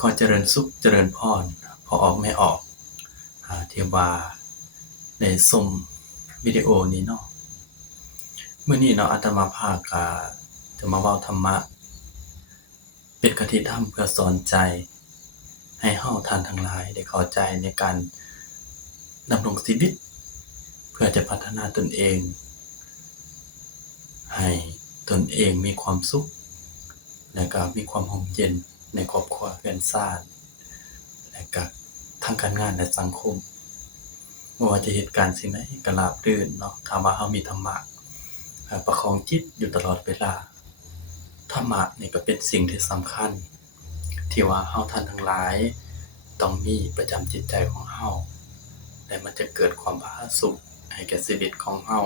ขอเจริญสุขเจริญพรพอออกไม่ออกที่ว่าได้ชมวิดีโอนี้เนาะมื้อนี้เนาะอาตมาภาพก็จะมาเว้าธรรมะเป็นคติธรรมเพื่อสอนใจให้เฮาท่านทั้งหลายได้เข้าใจในการดำรงชีวิตเพื่อจะพัฒนาตนเองให้ตนเองมีความสุขและก็มีความร่มเย็นในครอบครัวเรือนร่านและก็ทางการงานและสังคมบ่ว่าจะเหตุการณ์สิ่งใดก็ราบรื่นเนาะถ้าว่าเฮามีธรรมะประคองจิตอยู่ตลอดเวลาธรรมะนี่ก็เป็นสิ่งที่สำคัญที่ว่าเฮาท่านทั้งหลายต้องมีประจำจิตใจของเฮาและมันจะเกิดความผาสุกให้แก่ชีวิตของเฮา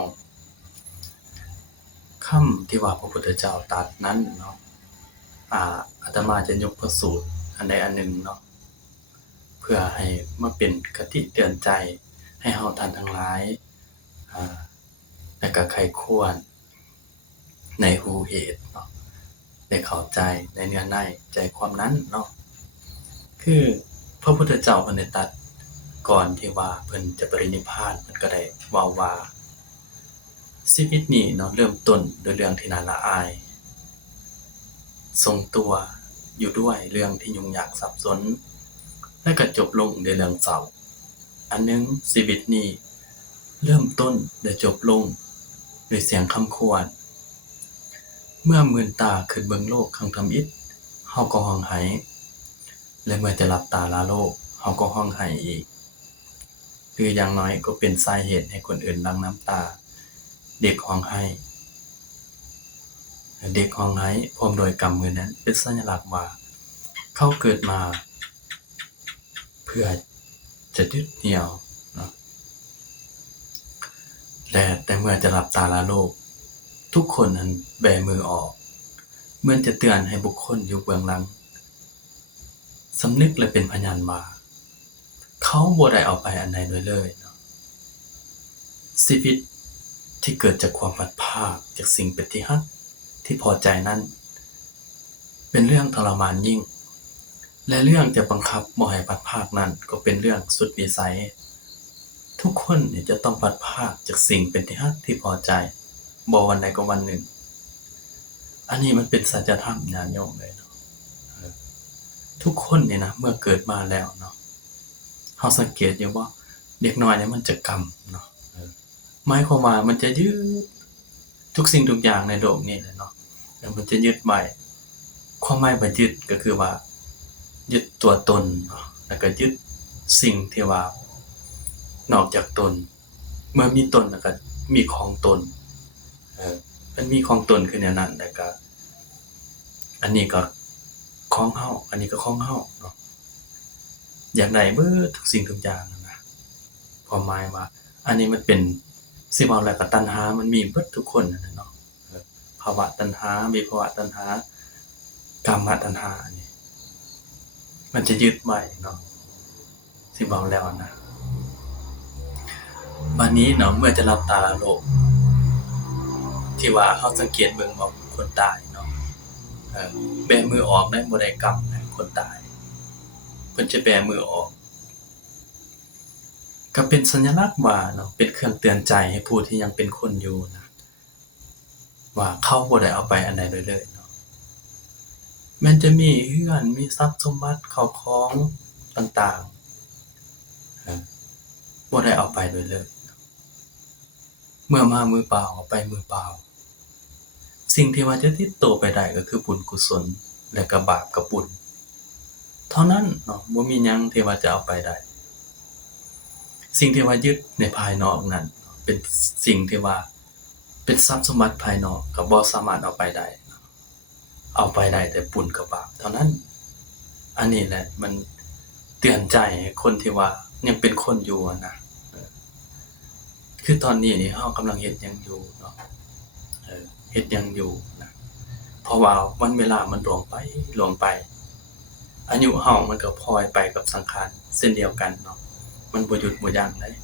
คำที่ว่าพระพุทธเจ้าตรัสนั้นเนาะอาตมาจะยกพระสูตรอันใดอันหนึ่งเนาะเพื่อให้มาเป็นคติเตือนใจให้เฮาท่านทั้งหลายและก็ใคร่ครวญในรูเหตุเนาะได้เข้าใจในเนื้อในใจความนั้นเนาะคือพระพุทธเจ้าเพิ่นได้ตรัสก่อนที่ว่าเพิ่นจะปรินิพพานเพิ่นก็ได้เว้าว่าชีวิตนี้เนาะเริ่มต้นด้วยเรื่องที่น่าละอายทรงตัวอยู่ด้วยเรื่องที่ยุ่งยากสับสนและก็จบลงด้วยเรื่องเศร้าอันหนึ่งชีวิตนี้เริ่มต้นและจบลงด้วยเสียงคำควรเมื่อมื่นตาขึ้นเบิ่งโลกข้างทำอิฐเฮาก็ร้องไห้และเมื่อจะหลับตาลาโลกเฮาก็ร้องไห้อีกหรืออย่างน้อยก็เป็นสาเหตุให้คนอื่นหลั่งน้ำตาเด็กร้องไห้พร้อมโดวยกรรมมื้อนั้นเป็นสัญลักษณ์ว่าเขาเกิดมาเพื่อจะยึดเหนี่ยวเนาะแต่เมื่อจะหลับตาละโลกทุกคนนั้นแบมือออกเหมือนจะเตือนให้บุคคลอยู่เบื้องหลังสำนึกและเป็นพยานว่าเขาบ่ได้เอาไปอันใดเลยเนาะชีวิตที่เกิดจากความพลัดพรากจากสิ่งเป็นที่รักที่พอใจนั้นเป็นเรื่องทรมานยิ่งและเรื่องจะบังคับบ่ให้พลัดพรากนั้นก็เป็นเรื่องสุดวิสัยทุกคนเนี่ยจะต้องพลัดพรากจากสิ่งเป็นที่รักที่พอใจบ่วันใดก็วันหนึ่งอันนี้มันเป็นสัจธรรมญาติโยมเลยเนาะทุกคนนี่นะเมื่อเกิดมาแล้วเนาะเฮาสังเกตอยู่บ่เด็กน้อยเนี่ยมันจะกำเนาะหมายความว่ามันจะยึดทุกสิ่งทุกอย่างในโลกนี้แหละเนาะแล้วมันจะยึดไว้ความหมายว่ายึดก็คือว่ายึดตัวตนเนาะแล้วก็ยึดสิ่งที่ว่านอกจากตนเมื่อมีตนแล้วก็มีของตนมันมีของตนคือแนวนั้นแล้วก็อันนี้ก็ของเฮาอันนี้ก็ของเฮาเนาะอยากได้เบิดทุกสิ่งทุกอย่างนั่นนะความหมายว่าอันนี้มันเป็นสิเว้าแล้วก็ตัณหามันมีเบิดทุกคนนั่นแหละเนาะภาวะตัณหาวิภวะตัณหากามตัณหาอันนี้มันจะยึดไว้เนาะสิเว้าแล้วนะวันนี้เนาะเมื่อจะหลับตาละโลกที่ว่าเฮาสังเกตเบิ่งว่าคนตายเนาะแบมือออกได้บ่ได้กรรมนะคนตายเพิ่นจะแบมือออกก็เป็นสัญลักษณ์ว่าเนาะเป็นเครื่องเตือนใจให้ผู้ที่ยังเป็นคนอยู่นะว่าเขาบ่ได้เอาไปอันใดเลยเนาะแม้นจะมีเรือนมีทรัพย์สมบัติเข้าของต่างๆบ่ได้เอาไปเลยเมื่อมามือเปล่าก็ไปมือเปล่าสิ่งที่ว่าจะติดตัวไปได้ก็คือบุญกุศลและก็บาปกับบุญเท่านั้นเนาะบ่มีหยังที่ว่าจะเอาไปได้สิ่งที่ว่ายึดในภายนอกนั้นเป็นสิ่งที่ว่าเป็นทรัพย์สมบัติภายนอกก็บ่สามารถเอาไปได้เอาไปได้แต่บุญกับบาปเท่านั้นอันนี้แหละมันเตือนใจให้คนที่ว่ายังเป็นคนอยู่อะนะคือตอนนี้นี่เฮากำลังเฮ็ดหยังอยู่เนาะเฮ็ดหยังอยู่นะเพราะว่าวันเวลามันล่วงไปอายุเฮามันก็พลอยไปกับสังขารเช่นเดียวกันเนาะมันบ่หยุดบ่ยั้งเลย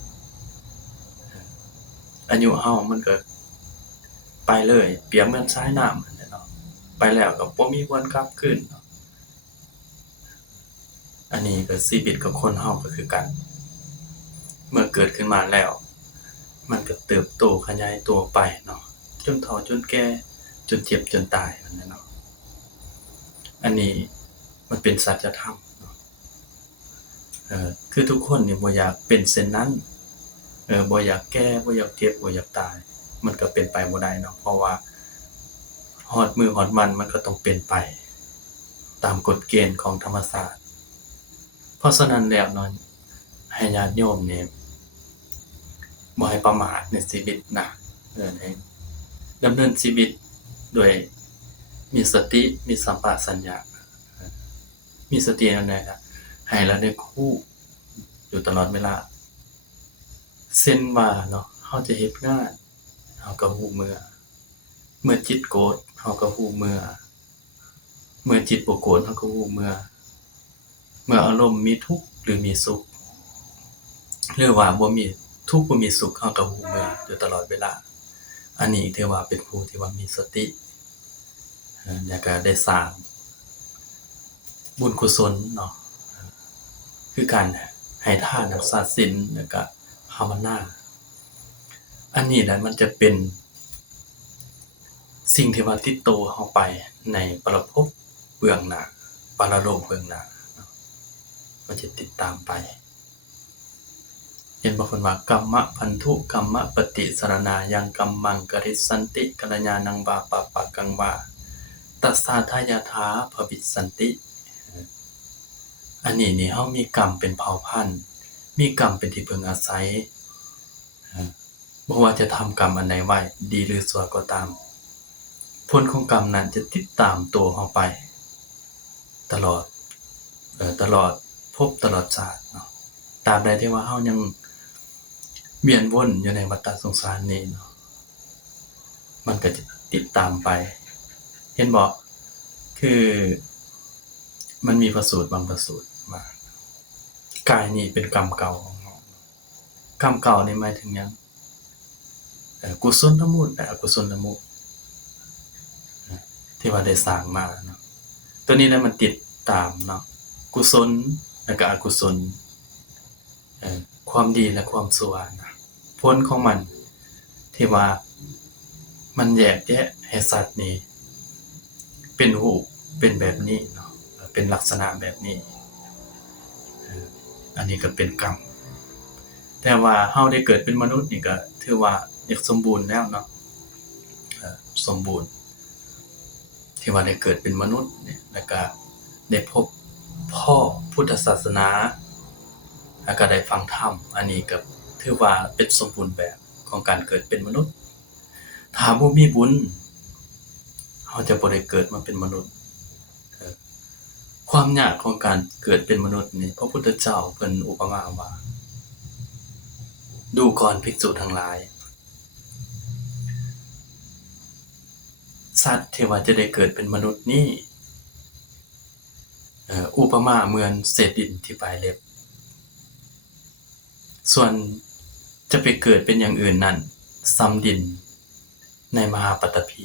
อายุเฮามันก็ไปเลยเปรียบเหมือนสายน้ำนั่นแหละเนาะไปแล้วก็บ่มีวันกลับคืนเนาะ อันนี้ก็ชีวิตกับคนเฮาก็คือกัน เมื่อเกิดขึ้นมาแล้ว มันก็เติบโตขยายตัวไปเนาะจนเฒ่าจนแก่จนเจ็บจนตายนั่นแหละเนาะอันนี้มันเป็นสัจธรรมเนาะคือทุกคนนี่บ่อยากเป็นเช่นนั้นบ่อยากแก่บ่อยากเจ็บบ่อยากตายมันก็เป็นไปบ่ได้เนาะเพราะว่าฮอดมื้อฮอดวันมันก็ต้องเป็นไปตามกฎเกณฑ์ของธรรมชาติเพราะฉะนั้นแล้วเนาะให้ญาติโยมนี่บ่ให้ประมาทในชีวิตนะให้ดำเนินชีวิตด้วยมีสติมีสัมปชัญญะมีสติอันใดล่ะให้ระลึกรู้อยู่ตลอดเวลาเช่นว่าเนาะเฮาจะเฮ็ดงานเฮาก็รู้เมื่อจิตโกรธเฮาก็รู้เมื่อจิตบ่โกรธเฮาก็รู้เมื่ออารมณ์มีทุกข์หรือมีสุขหรือว่าบ่มีทุกข์บ่มีสุขเฮาก็รู้อยู่ตลอดเวลาอันนี้ถือว่าเป็นผู้ที่ว่ามีสติแล้วก็ได้สร้างบุญกุศลเนาะคือการให้ทานรักษาศีลแล้วก็ภาวนาอันนี้แหละมันจะเป็นสิ่งที่ว่าติดตัวเฮาไปในปรภพเบื้องหน้าปรโลกเบื้องหน้าเนาะมันจะติดตามไปเห็นบ่เพิ่นว่ากัมมะพันธุกัมมะปฏิสรณายังกัมมังกริสันติกัลยาณังวาปะปะกังวาตัสสะทายาถาภวิสันติอันนี้นี่เฮามีกรรมเป็นเผ่าพันธุ์มีกรรมเป็นที่พึ่งอาศัยบ่ว่าจะทำกรรมอันใดไว้ดีหรือชั่วก็ตามผลของกรรมนั้นจะติดตามตัวเฮาไปตลอดภพตลอดชาติเนาะตราบใดที่ว่าเฮายังเวียนวนอยู่ในวัฏสงสารนี้เนาะมันก็จะติดตามไปเห็นบ่คือมันมีพระสูตรบางพระสูตรมากายนี่เป็นกรรมเก่าของเรากรรมเก่านี่หมายถึงหยังกุศลมูลและอกุศลมูลที่ว่าได้สร้างมาเนาะตัวนี้นะมันติดตามเนาะกุศลแล้วก็อกุศลความดีและความชั่วนะผลของมันที่ว่ามันแยกแยะให้สัตว์นี่เป็นรูปเป็นแบบนี้เนาะเป็นลักษณะแบบนี้อันนี้ก็เป็นกรรมแต่ว่าเฮาได้เกิดเป็นมนุษย์นี่ก็ถือว่าสมบูรณ์แล้วเนาะสมบูรณ์ที่ว่าได้เกิดเป็นมนุษย์เนี่ยแล้วก็ได้พบพ่อพุทธศาสนาแล้วก็ได้ฟังธรรมอันนี้ก็ถือว่าเป็นสมบูรณ์แบบของการเกิดเป็นมนุษย์ถ้าบ่มีบุญเฮาจะบ่ได้เกิดมาเป็นมนุษย์ความยากของการเกิดเป็นมนุษย์นี่พระพุทธเจ้าเพิ่นอุปมาว่าดูก่อนภิกษุทั้งหลายสัตว์ที่ว่าจะได้เกิดเป็นมนุษย์นี่อุปมาเหมือนเศษดินที่ปลายเล็บส่วนจะไปเกิดเป็นอย่างอื่นนั่นซ้ำดินในมหาปัตตภี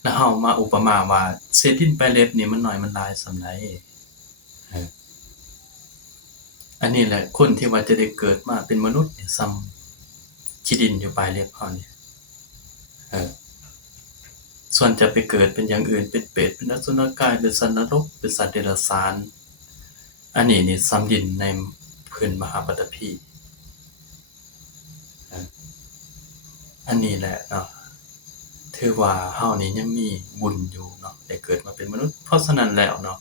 แล้วเฮามาอุปมาว่าเศษดินปลายเล็บนี่มันน้อยมันหลายส่ำใดอันนี้แหละคนที่ว่าจะได้เกิดมาเป็นมนุษย์นี่ซ้ำขี้ดินอยู่ปลายเล็บเฮานี่ส่วนจะไปเกิดเป็นอย่างอื่นเป็นเปรตเป็นอสุรกายเป็นสัตว์นรกเป็นสัตว์เดรัจฉานอันนี้นี่ซ้ำดินในพื้นมหาปัตตภีอันนี้แหละเนาะถือว่าเฮานี่ยังมีบุญอยู่เนาะได้เกิดมาเป็นมนุษย์เพราะฉะนั้นแล้วเนาะ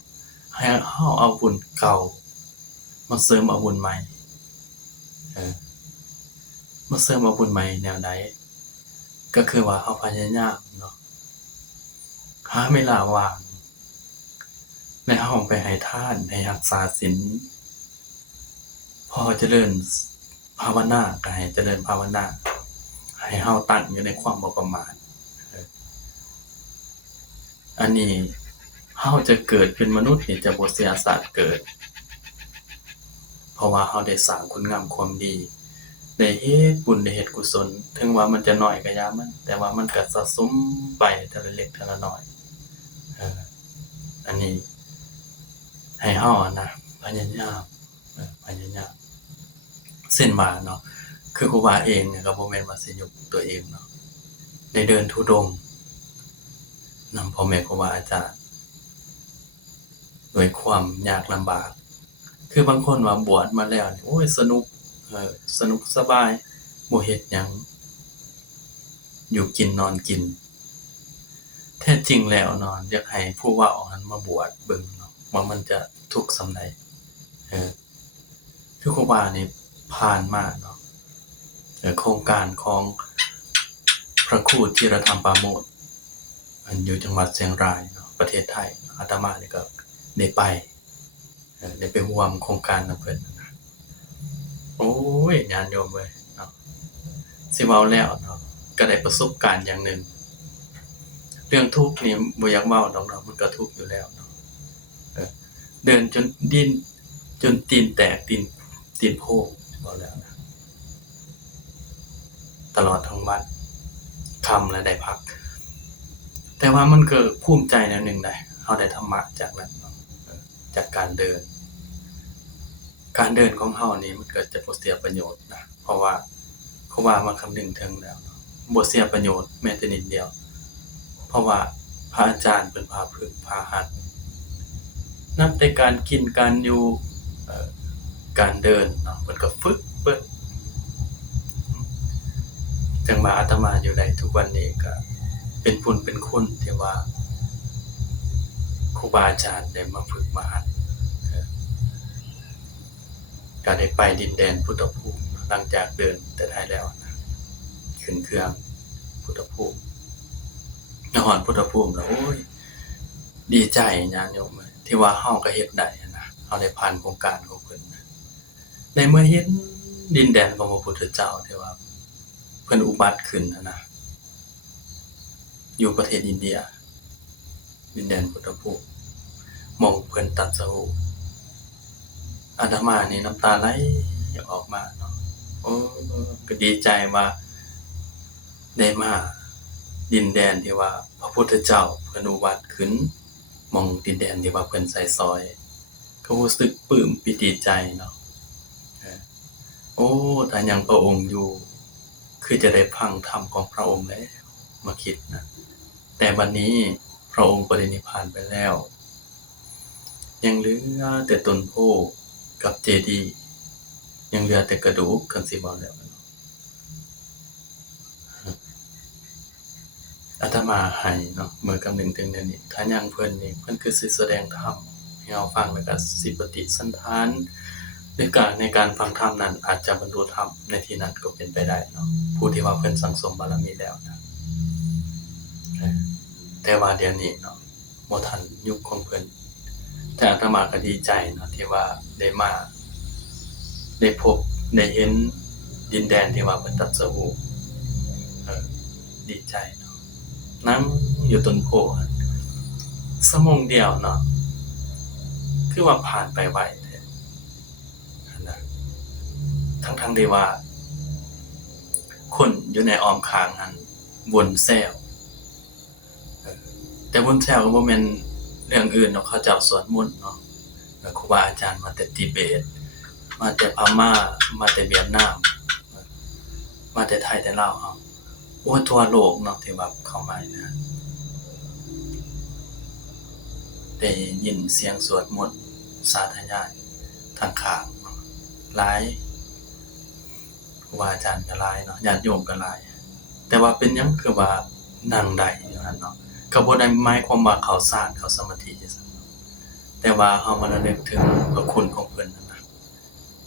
ให้เฮาเอาบุญเก่ามาเสริมเอาบุญใหม่มาเสริมเอาบุญใหม่แนวใดก็คือว่าเฮาพยายามเนาะหาเวลาว่างในเฮาไปให้ทานให้รักษาศีลพอเจริญภาวนาก็ให้เจริญภาวนาให้เฮาตั้งอยู่ในความบ่ประมาทอันนี้เฮาจะเกิดเป็นมนุษย์นี่จะบ่เสียชาติเกิดเพราะว่าเฮาได้สร้างคุณงามความดีได้เฮ็ดบุญได้เฮ็ดกุศลถึงว่ามันจะน้อยก็ยามันแต่ว่ามันก็สะสมไปทีละเล็กทีละน้อยอันนี้ ให้เฮาอะนะพยายามพยายามเส้นมาเนาะคือครูบาเองเนี่ยก็บ่แม่นว่าสิยกตัวเองเนาะได้เดินธุดงค์นำพ่อแม่ครูบาอาจารย์ด้วยความยากลำบากคือบางคนว่าบวชมาแล้วนี่โอ้ยสนุกสนุกสบายบ่เฮ็ดหยังอยู่กินนอนกินแท้จริงแล้วเนาะอยากให้ผู้เว้าหันมาบวชเบิ่งเนาะว่ามันจะทุกข์ส่ำใดเออคือครูบานี่ผ่านมาเนาะโครงการของพระครูธีรธรรมปราโมทย์อันอยู่จังหวัดเชียงรายเนาะประเทศไทยอาตมานี่ก็ได้ไปได้ไปร่วมโครงการนำเพิ่นนะโอ้ยญาติโยมเอ้ยเนาะสิเว้าแล้วเนาะก็ได้ประสบการณ์อย่างหนึ่งเรื่องทุกข์นี่บ่อยากเว้าดอกเนาะมันก็ทุกข์อยู่แล้วเนาะเออเดินจนดิ้นจนตีนแตกตีนโพกเว้าแล้วนะตลอดทั้งวันค่ำและได้พักแต่ว่ามันก็ภูมิใจแนวหนึ่งได้เฮาได้ธรรมะจากนั้นเนาะจากการเดินของเฮานี่มันก็จะบ่เสียประโยชน์นะเพราะว่าครูบามาคำนึงถึงแล้วเนาะบ่เสียประโยชน์แม้แต่นิดเดียวเพราะว่าพระอาจารย์เป็นพาพึงพาหัดนับแต่การกินการอยู่การเดินเนาะเพิ่นก็ฝึกเบิดจังว่าอาตมาอยู่ได้ทุกวันนี้ก็เป็นบุญเป็นคุณที่ว่าครูบาอาจารย์ได้มาฝึกมาหัดก็ได้ไปดินแดนพุทธภูมิหลังจากเดินแต่ไทยแล้วนะขึ้นเครื่องพุทธภูมิฮอดพุทธภูมิแล้วโอ้ยดีใจญาติโยมที่ว่าเฮาก็เฮ็ดได้นะเฮาได้ผ่านโครงการของเพิ่นนะในเมื่อเห็นดินแดนของพระพุทธเจ้าที่ว่าเพิ่นอุบัติขึ้นนะอยู่ประเทศอินเดียดินแดนพุทธภูมิหม้องเพิ่นตรัสรู้อาตมานี่น้ำตาไหลออกมาเนาะโอ้ก็ดีใจว่าได้มาดินแดนที่ว่าพระพุทธเจ้าเพิ่นอุบัติขึ้นหม้องดินแดนที่ว่าเพิ่นใส่ซอยก็รู้สึกปลื้มปิติใจเนาะโอ้ถ้ายังพระองค์อยู่คือจะได้ฟังธรรมของพระองค์แล้วมาคิดนะแต่บัดนี้พระองค์ปรินิพพานไปแล้วยังเหลือแต่ต้นโพกับเจดีย์ยังเหลือแต่กระดูกคันสิเว้าแล้วอาตมาให้เนาะเมื่อกำนึงถึงเดี๋ยวนี้ถ้ายังเพิ่นนี่เพิ่นคือสิแสดงธรรมให้เราฟังแล้วก็สิปฏิสันทานในการฟังธรรมนั้นอาจจะบรรลุธรรมในที่นั้นก็เป็นไปได้เนาะผู้ที่ว่าเพิ่นสั่งสมบารมีแล้วนะแต่ว่าเดี๋ยวนี้เนาะบ่ทันยุคของเพิ่นแต่อาตมาก็ดีใจเนาะที่ว่าได้มาได้พบได้เห็นดินแดนที่ว่าเพิ่นตรัสรู้ดีใจเนาะนั่งอยู่ต้นโพชั่วโมงเดียวเนาะคือว่าผ่านไปไวแท้นะทั้งๆที่ว่าคนอยู่ในอ้อมข้างหันวนแซวแต่วนแซวก็บ่แม่นเรื่องอื่นเนาะเขาเจ้าสวดมนต์เนาะแล้วครูบาอาจารย์มาแต่ทิเบตมาแต่พม่ามาแต่เวียดนามมาแต่ไทยแต่ลาวเฮาโอ้ทั่วโลกเนาะที่ว่าเข้ามานะได้ยินเสียงสวดมนต์สาธยายทางข้างหลายครูบาอาจารย์ก็หลายเนาะญาติโยมก็หลายแต่ว่าเป็นหยังคือว่านั่งได้อยู่หั่นเนาะก็บ่ได้หมายความว่าเข้าฌานเข้าสมาธิจังซั่นแต่ว่าเฮามาระลึกถึงพระคุณของเพิ่นนั่นน่ะ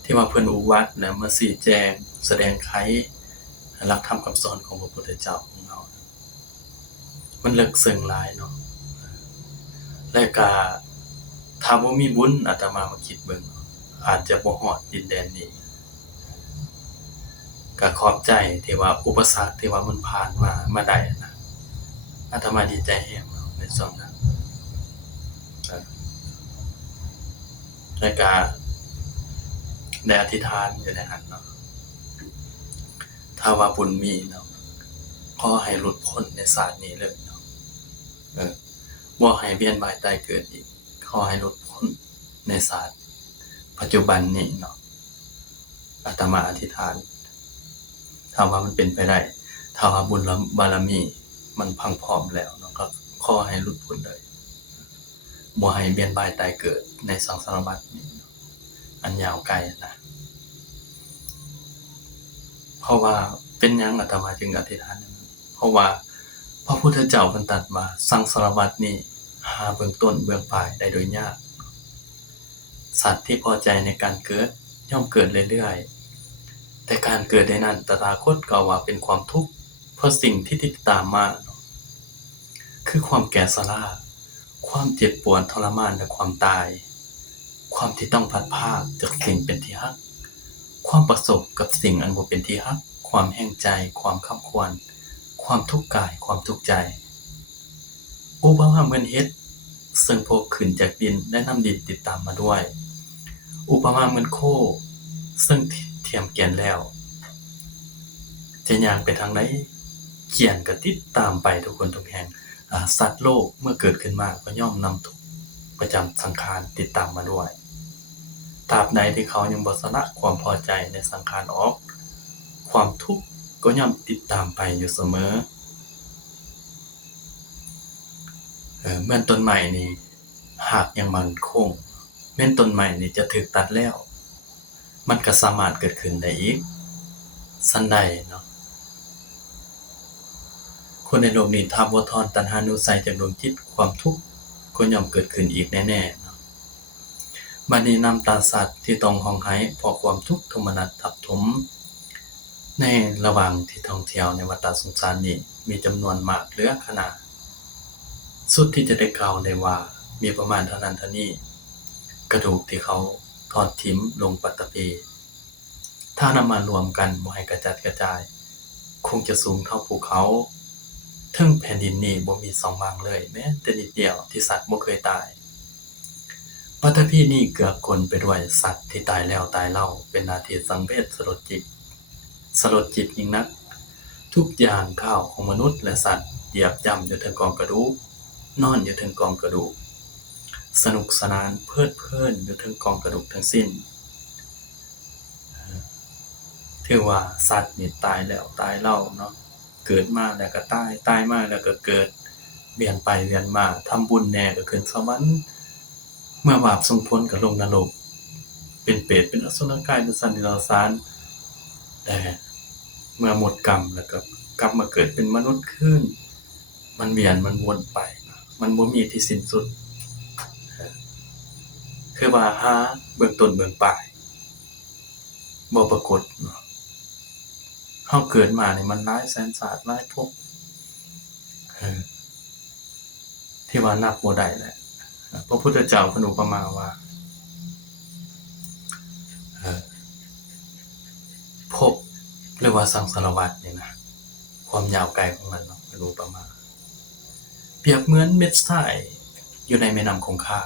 ที่ว่าเพิ่นอุบัติแล้วมาชี้แจงแสดงไขหลักธรรมคำสอนของพระพุทธเจ้าของเรามันลึกซึ้งหลายเนาะและก็ถ้าบ่มีบุญอาตมามาคิดเบิ่งอาจจะบ่ฮอดดินแดนนี้ก็ขอบใจที่ว่าอุปสรรคที่ว่ามันผ่านมาได้นะอาตมาดีใจแฮงเนาะในช่วงนั้นแล้วก็ได้อธิษฐานอยู่ในนั้นเนาะถ้าว่าบุญมีเนาะขอให้หลุดพ้นในชาตินี้เลยเนาะบ่ให้เวียนว่ายตายเกิดอีกขอให้หลุดพ้น ในศาสตร์ปัจจุบันนี้เนาะอาตมาอธิษฐานถ้าว่ามันเป็นไปได้ถ้าว่าบุญบารมีมันพังพร้อมแล้วเนาะก็ขอให้หลุดพ้นเลยบ่ให้เวียนว่ายตายเกิดในสังสารวัฏนี้อันยาวไกลนะเพราะว่าเป็นหยังอาตมาจึงอธิษฐานนั้นเพราะว่าพระพุทธเจ้าเพิ่นตรัสว่าสังสารวัฏนี้หาเบื้องต้นเบื้องปลายได้โดยยากสัตว์ที่พอใจในการเกิดย่อมเกิดเรื่อยๆแต่การเกิดในนั้นตถาคตกล่าวว่าเป็นความทุกข์เพราะสิ่งที่ติดตามมาคือความแก่ชราความเจ็บปวดทรมานและความตายความที่ต้องพลัดพรากจากสิ่งเป็นที่รักความประสบกับสิ่งอันบ่เป็นที่รักความแห้งใจความคับควนความทุกข์กายความทุกข์ใจอุปมาเหมือนเห็ดซึ่งโผล่ขึ้นจากดินและน้ำดินติดตามมาด้วยอุปมาเหมือนโคซึ่งเทียมแก่นแล้วจะย่างไปทางไหนเขียนก็ติดตามไปทุกคนทุกแห่งสัตว์โลกเมื่อเกิดขึ้นมาก็ย่อมนำทุกข์ประจำสังขารติดตามมาด้วยตราบใดที่เขายังบ่สละความพอใจในสังขารออกความทุกข์ก็ย่อมติดตามไปอยู่เสมอเหมือนต้นไม้นี่หากยังมั่นคงแม้นต้นไม้นี่จะถูกตัดแล้วมันก็สามารถเกิดขึ้นได้อีกฉันใดเนาะคนในโลกนี้ถ้าบ่ถอนตัณหานุสัยจากดวงจิตความทุกข์ก็ย่อมเกิดขึ้นอีกแน่ๆเนาะบัดนี้น้ำตาสัตว์ที่ต้องร้องไห้เพราะความทุกข์โทมนัสทับถมในระหว่างที่ท่องเที่ยวในวัฏสงสารนี้มีจำนวนมากเหลือขนาดสุดที่จะได้กล่าวได้ว่ามีประมาณเท่านั้นเท่านี้กระดูกที่เขาทอดทิ้งลงปัตตภีถ้านำมารวมกันบ่ให้กระจัดกระจายคงจะสูงเท่าภูเขาถึงแผ่นดินนี้บ่มีสองวางเลยแม้แต่นิดเดียวที่สัตว์บ่เคยตายปัตตภีนี้เกือกกลไปด้วยสัตว์ที่ตายแล้วตายเล่าเป็นนาทีสังเวชสลดจิตยิ่งนักทุกอย่างข้าวของมนุษย์และสัตว์เหยียบย่ำอยู่ถึงกองกระดูกนอนอยู่ถึงกองกระดูกสนุกสนานเพลิดเพลินอยู่ถึงกองกระดูกทั้งสิ้นถือว่าสัตว์นี่ตายแล้วตายเล่าเนาะเกิดมาแล้วก็ตายตายมาแล้วก็เกิดเวียนไปเวียนมาทำบุญแหน่ก็ขึ้นสวรรค์เมื่อบาปส่งผลก็ลงนรกเป็นเปรตเป็นอสุรกายเป็นสัตว์เดรัจฉานแต่เมื่อหมดกรรมแล้วก็กลับมาเกิดเป็นมนุษย์ขึ้นมันเวียนมันวนไปมันบ่มีที่สิ้นสุดคือว่าหาเบื้องต้นเบื้องปลายบ่ปรากฏเนาะเฮาเกิดมานี่มันหลายแสนชาติหลายภพที่ว่านับบ่ได้แหละพระพุทธเจ้าเพิ่นอุปมาว่าภพหรือว่าสังสารวัฏนี่นะความยาวไกลของมันเนาะเพิ่นอุปมาเปรียบเหมือนเม็ดทรายอยู่ในแม่น้ำคงคา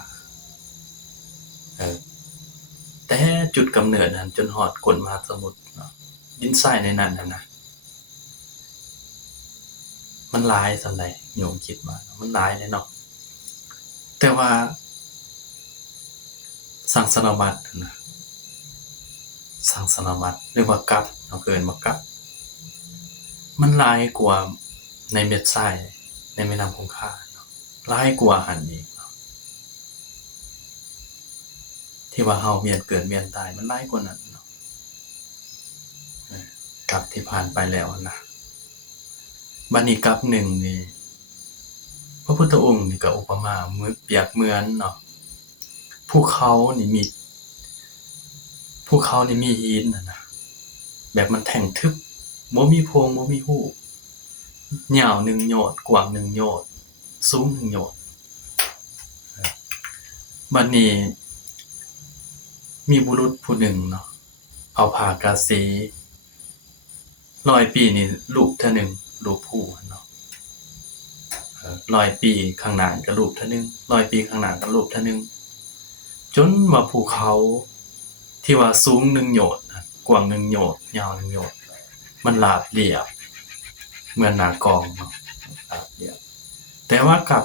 แต่จุดกำเนิดนั้นจนฮอดก้นมหาสมุทรเนาะดินทรายในนั้นน่ะนะมันหลายส่ำใดโยมคิดว่ามันหลายแน่เนาะแต่ว่าสังสารวัฏนะสังสารวัฏหรือว่ากัปเนาะเอิ้นว่ากัปมันหลายกว่าในเม็ดทรายในแม่น้ำคงคาเนาะหลายกว่าหั้นอีกเนาะที่ว่าเฮาเวียนเกิดเวียนตายมันหลายกว่านั้นเนาะกัปที่ผ่านไปแล้วนะบัดนี้กัปหนึ่งนี่พระพุทธองค์นี่ก็อุปมาเหมือนเปรียบเหมือนเนาะภูเขานี่มีหินน่ะนะแบบมันแท่งทึบบ่มีโพรงบ่มีหูยาว1โยชน์กว้าง1โยชน์สูง1โยชน์บัดนี้มีบุรุษผู้หนึ่งเนาะเอาผ้ากาสี100 ปีนี่รูปเทื่อนึงรูปผู้เนาะ100 ปีข้างหน้าก็รูปเทื่อนึง100 ปีข้างหน้าก็รูปเทื่อนึงจนว่าภูเขาที่ว่าสูง1โยชน์กว้าง1โยชน์ยาว1โยชน์มันราบเรียบเหมือนหน้ากลองเนาะราบเรียบแต่ว่ากับ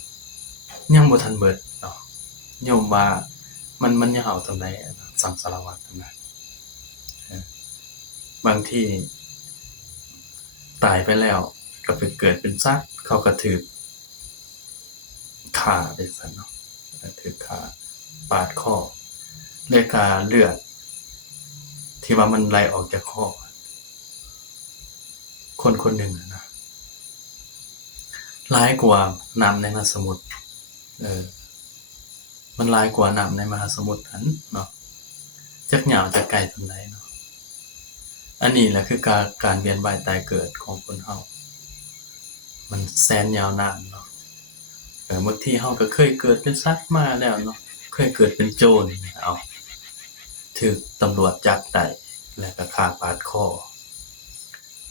1ยังบ่ทันเบิดเนาะโยมว่า มันยาวส่ำใดสังสารวัตรนั่นน่ะบางทีตายไปแล้วก็ไปเกิดเป็นสัตว์เขาก็ถูกฆ่าจังซั่นเนาะถูกฆ่าปาดคอแล้วก็เลือดที่ว่ามันไหลออกจากคอคนคนหนึ่งนะหลายกว่าน้ำในมหาสมุทรมันหลายกว่าน้ำในมหาสมุทรหั้นเนาะจักยาวจักไกลส่ำใดเนาะอันนี้แหละคือการเวียนว่ายตายเกิดของคนเฮามันแสนยาวนานเนาะบางทีเฮาก็เคยเกิดเป็นสัตว์มาแล้วเนาะเคยเกิดเป็นโจรอ้าวถูกตำรวจจับได้แล้วก็ฆ่าปาดคอ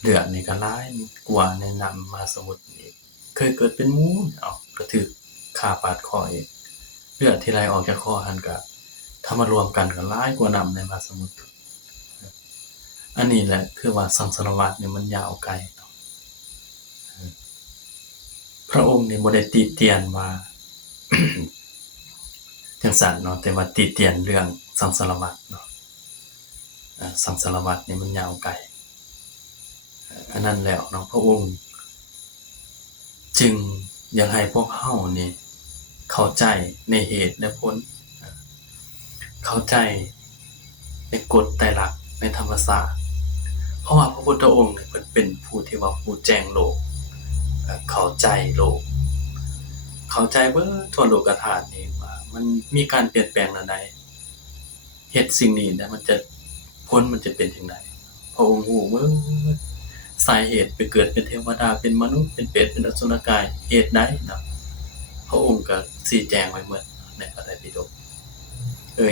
เลือดนี่ก็หลายกว่าในน้ำมหาสมุทรอีกเคยเกิดเป็นหมูอ้าวก็ถูกฆ่าปาดคออีกเลือดที่ไหลออกจากคอหั้นก็ถ้ามารวมกันก็หลายกว่าน้ำในมหาสมุทรอันนี้แหละคือว่าสังสารวัตรนี่มันยาวไกลเนาะพระองค์นี่บ่ได้ติเตียนว่า จังซั่นเนาะแต่ว่าติเตียนเรื่องสังสารวัตรเนาะสังสารวัตรนี่มันยาวไกลอันนั้นแล้วเนาะพระองค์จึงอยากให้พวกเฮานี่เข้าใจในเหตุและผลเข้าใจในกฎไตรลักษณ์ในธรรมศาสตร์เพราะว่าพระพุทธองค์เนี่ยเพิ่นเป็นผู้ที่ว่าผู้แจ้งโลกเข้าใจโลกเข้าใจเบิดทั่วโลกธาตุนี่ว่ามันมีการเปลี่ยนแปลงแนวใดเฮ็ดสิ่งนี้แล้วมันจะผลมันจะเป็นจังไดพระองค์รู้เบิดสาเหตุไปเกิดเป็นเทวดาเป็นมนุษย์เป็นเปรตเป็นอสุรกายเหตุใดเนาะพระองค์ก็ชี้แจงไว้หมดในพระไตรปิฎก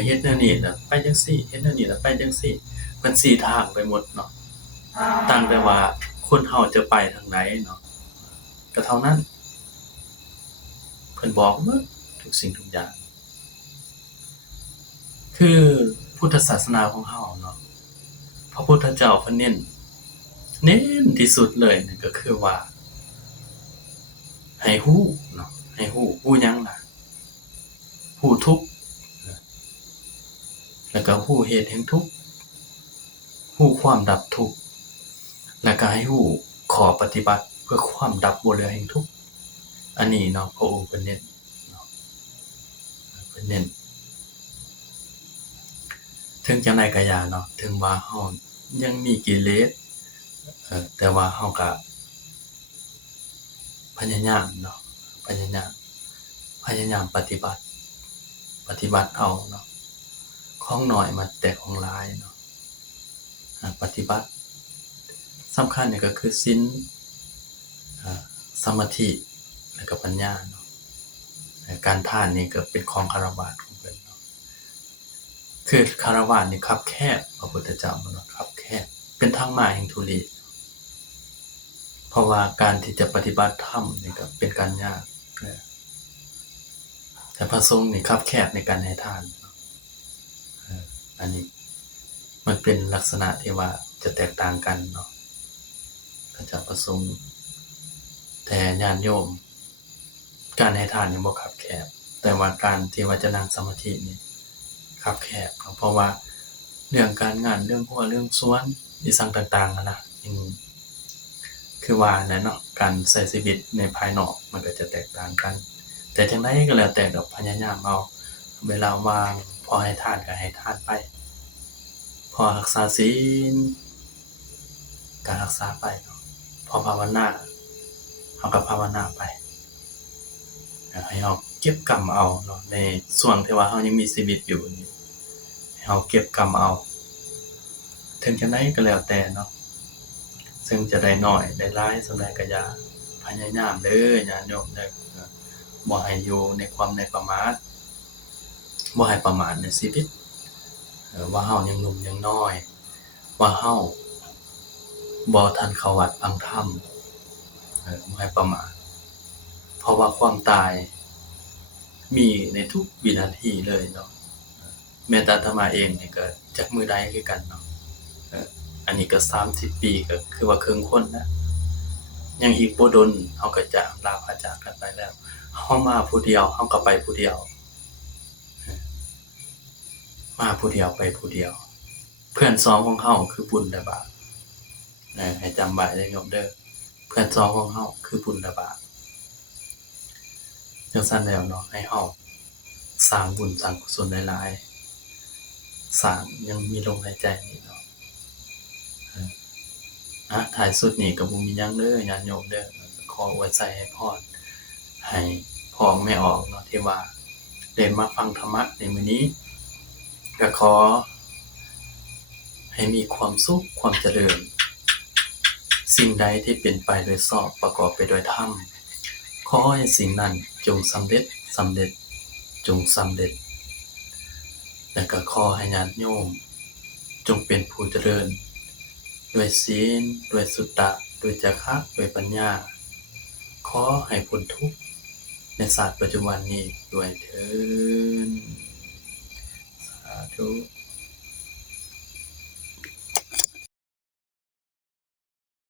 เฮ็ดแนวนี้น่ะไปจังซี่เฮ็ดแนวนี้น่ะไปจังซี่เพิ่นชี้ทางไปหมดเนาะต่างแต่ว่าคนเฮาจะไปทางใดเนาะก็เท่านั้นเพิ่นบอกหมดทุกสิ่งทุกอย่างคือพุทธศาสนาของเฮาเนาะพระพุทธเจ้าเพิ่นเน้นที่สุดเลยนั่นก็คือว่าให้ฮู้เนาะให้ฮู้หยังล่ะฮู้ทุกข์แล้วก็ฮู้เหตุแห่งทุกข์ฮู้ความดับทุกข์แล้วก็ให้ฮู้ข้อปฏิบัติเพื่อความดับบ่เหลือแห่งทุกข์อันนี้เนาะพระองค์เพิ่นเน้นเนาะเพิ่นเน้นถึงจังได๋ก็อย่าเนาะถึงว่าเฮายังมีกิเลสแต่ว่าเฮาก็พยายามเนาะพยายามปฏิบัติเอาเนาะของน้อยมาแต่ของหลายเนาะปฏิบัติสำคัญนี่ก็คือศีลสมาธิแล้วก็ปัญญาเนาะการทานนี่ก็เป็นของฆราวาสของเพิ่นเนาะคือฆราวาสนี่คับแคบพระพุทธเจ้าว่าคับแคบเป็นทางมาแห่งทุลีเพราะว่าการที่จะปฏิบัติธรรมนี่ก็เป็นการยากแต่พระสงฆ์นี่คับแคบในการให้ทานอันนี้มันเป็นลักษณะที่ว่าจะแตกต่างกันเนาะพระเจ้าประสงค์แต่ญาติโยมการให้ทานนี่บ่คับแคบแต่ว่าการที่ว่าจะนั่งสมาธินี่คับแคบเพราะว่าเรื่องการงานเรื่องครัวเรื่องสวนอีสังต่างๆนะคือว่าแหละเนาะการใช้ชีวิตในภายนอกมันก็จะแตกต่างกันแต่จังได๋ก็แล้วแต่ดอกพยายามเอาเวลาว่างพอให้ทานก็ให้ทานไปพอรักษาศีลก็รักษาไปเนาะพอภาวนาเฮาก็ภาวนาไปให้เฮาเก็บกรรมเอาเนาะในช่วงที่ว่าเฮายังมีชีวิตอยู่นี่ให้เฮาเก็บกรรมเอาถึงจังได๋ก็แล้วแต่เนาะซึ่งจะได้น้อยได้หลายส่ำใดก็อย่าพยายามเด้อญาติโยมเด้อบ่ให้อยู่ในความในประมาทบ่ให้ประมาทในชีวิตว่าเฮายังหนุ่มยังน้อยว่าเฮาบ่ทันเข้าวัดฟังธรรมบ่ให้ประมาทเพราะว่าความตายมีในทุกวินาทีเลยเนาะแม้แต่อาตมาเองนี่ก็จักมื้อใดคือกันเนาะอันนี้ก็30ปีก็คือว่าครึ่งคนแล้วยังอีกบ่ดนเฮาก็จะลาพระจากกันไปแล้วเฮามาผู้เดียวเฮาก็ไปผู้เดียว มาผู้เดียวไปผู้เดียว เพื่อนสองของเฮาคือบุญและบาปให้จำไว้เด้อโยมเด้อเพื่อนสองของเฮาคือบุญและบาปจังซั้นแล้วเนาะให้เฮาสร้างบุญสร้างกุศลหลายๆสร้างยังมีลมหายใจนี่เนาะท้ายสุดนี้ก็บ่มีหยังเด้อญาติโยมเด้อขออวยชัยให้พรให้พ่อแม่ออกเนาะที่ว่าได้มาฟังธรรมะในมื้อนี้ก็ขอให้มีความสุขความเจริญสิ่งใดที่เป็นไปโดยชอบประกอบไปด้วยธรรมขอให้สิ่งนั้นจงสำเร็จจงสำเร็จและก็ขอให้ญาติโยมจงเป็นผู้เจริญด้วยศีลด้วยสุตตะด้วยจาคะด้วยปัญญาขอให้พ้นทุกข์ในชาติปัจจุบันนี้ด้วยเถิดสาธุ